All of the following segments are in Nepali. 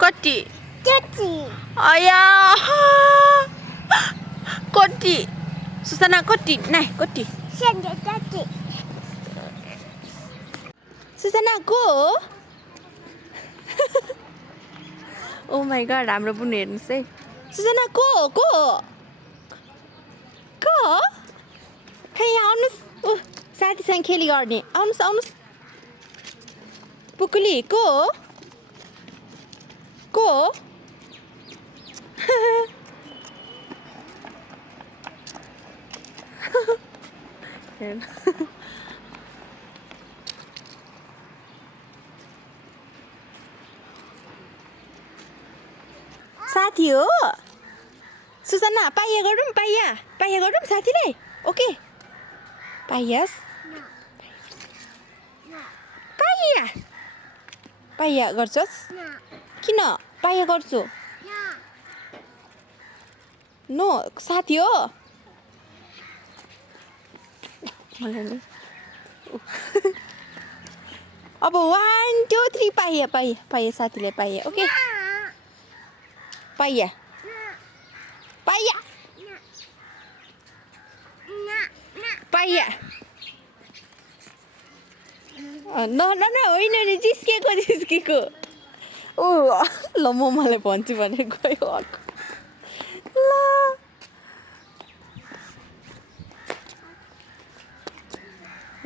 कति आया कति सुसना कति नाही कति सुसना को ओ माय गॉड हाम्रो पनि हेर्नुस् है सुसना को खै यहाँ आउनुस् ओ साथीसँग खेली गर्ने आउनुस् पुकुली को साथी हो सुसना पाइया गरौँ साथीलाई ओके पाइयास पाइया गर्छस् किन पाइया गर्छु नो साथी हो अब 1 2 3 पाइया साथीलाई पाइया ओके पाइया न होइन नि जिस्केको ओ ल म मलाई भन्छु भने गयो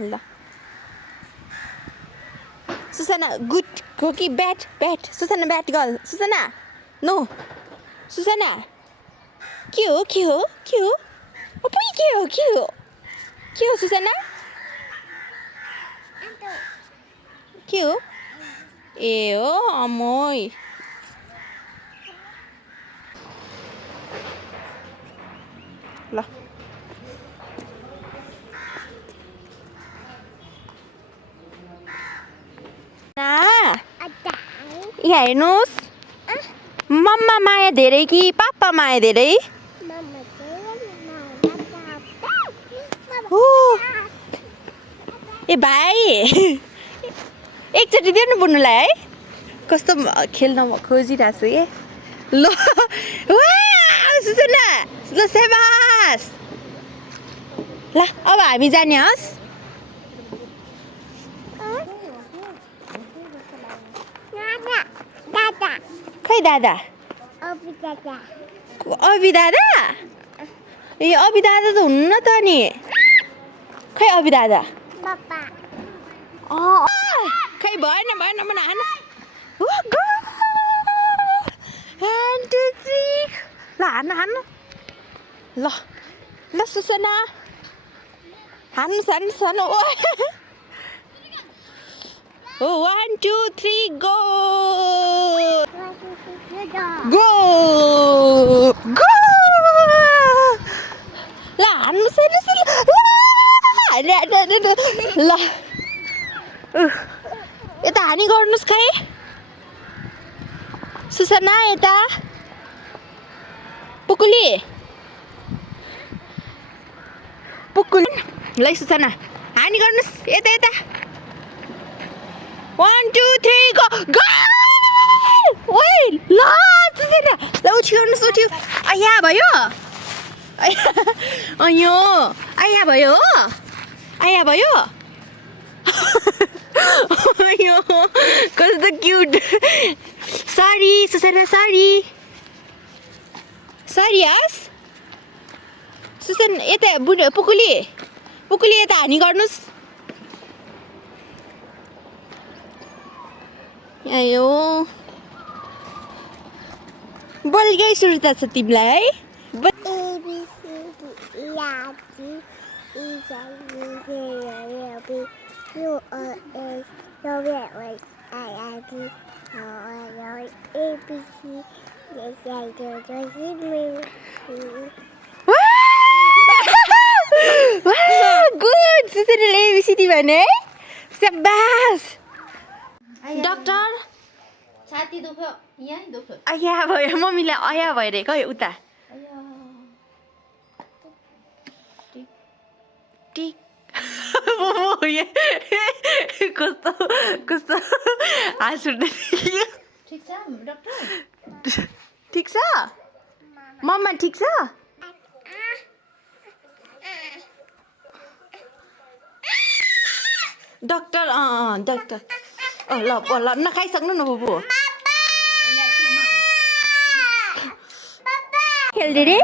ल सुसना गुड हो कि ब्याट सुसना ब्याट गर्ल सुसना नो सुसना के हो के हो सुसना के हो ए हो अमोय ल यहाँ हेर्नुहोस् मम्मा माया धेरै कि पापा माया धेरै ए भाइ एकचोटि दिनु बुन्नुलाई है कस्तो खेल्न खोजिरहेको छु ए ल सुसना ल सेबास ल अब हामी जाने हस् खै दादा अभि दादा ए अभि दादा त हुन्न त नि खै अभि दादा खै भएन मन हान 1 2 3 ल हान ल सुसना हान्नु ओ 1 2 3 गो ल हान्नु ल यता हानी गर्नुस् खै सुसना यता पुकुली ल सुसना हानी गर्नुस् यता 1 2 3 गो ओइ ल सुसना ल उठ्यो आया भयो आया अयो कस्तो क्यूट सरी सुसना सरी हस् सुसन यता पुकुली यता हानी गर्नुस् आयो बल्गै सुर्ता छ तिमीलाई गुड सुसनाले एबिसिडी भने स्याबास डाक्टर छाती दुख्यो यहाँ दुख्यो आया भयो मम्मीलाई आया भइरहेको है उता टिक कस्तो हाँस उठ्दै छ मम्मा ठिक छ डक्टर डक्टर ल नखाइसक्नु न बुबु खेल्दै रे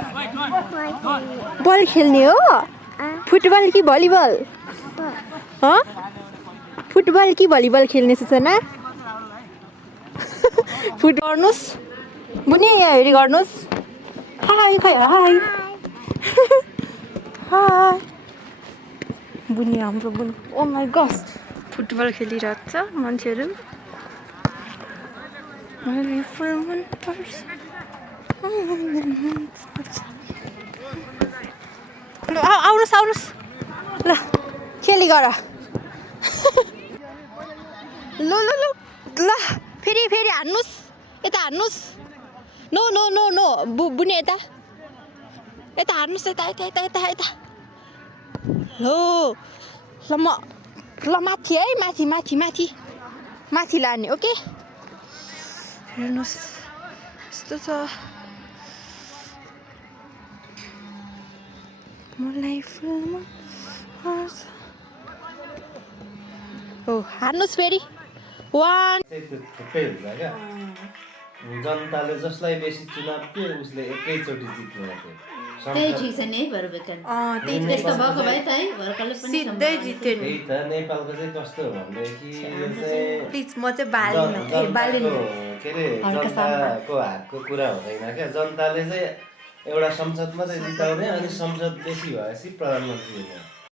बल खेल्ने हो फुटबल कि भलिबल फुटबल कि भलिबल खेल्ने सूचना फुट गर्नुहोस् बुनी यहाँ हेरी गर्नुहोस् हाई खै हाई हाई बुनी हाम्रो बुनी ओ माई गस फुटबल खेलिरहेको छ मान्छेहरू मलाई फुल मन पर्छ ल आउनुहोस् ल खेली गर ल ल ल ल फेरि हान्नुहोस् यता हान्नुहोस् नो नो नो नो बुनी यता हान्नुहोस् यता ल माथि है माथि लाने ओके हेर्नुहोस् यस्तो छ मलाई फुलमा हो हान्नुहोस् फेरि 1 थुप्रै हुन्छ क्या जनताले जसलाई बेसी चुनाव के उसले एकैचोटि जित्नु त्यही ठिक छ नि है भरबेकन त्यस्तो भएको भए त है भर्खरले पनि सिधै जित्यो नि त्यही त नेपालको चाहिँ कस्तो हो भनेदेखि यो चाहिँ प्लिज म चाहिँ बालिन के अरे जनताको हातको कुरा हुँदैन क्या जनताले चाहिँ एउटा संसद मात्रै जिताउने अनि संसद बेसी भएपछि प्रधानमन्त्री हुने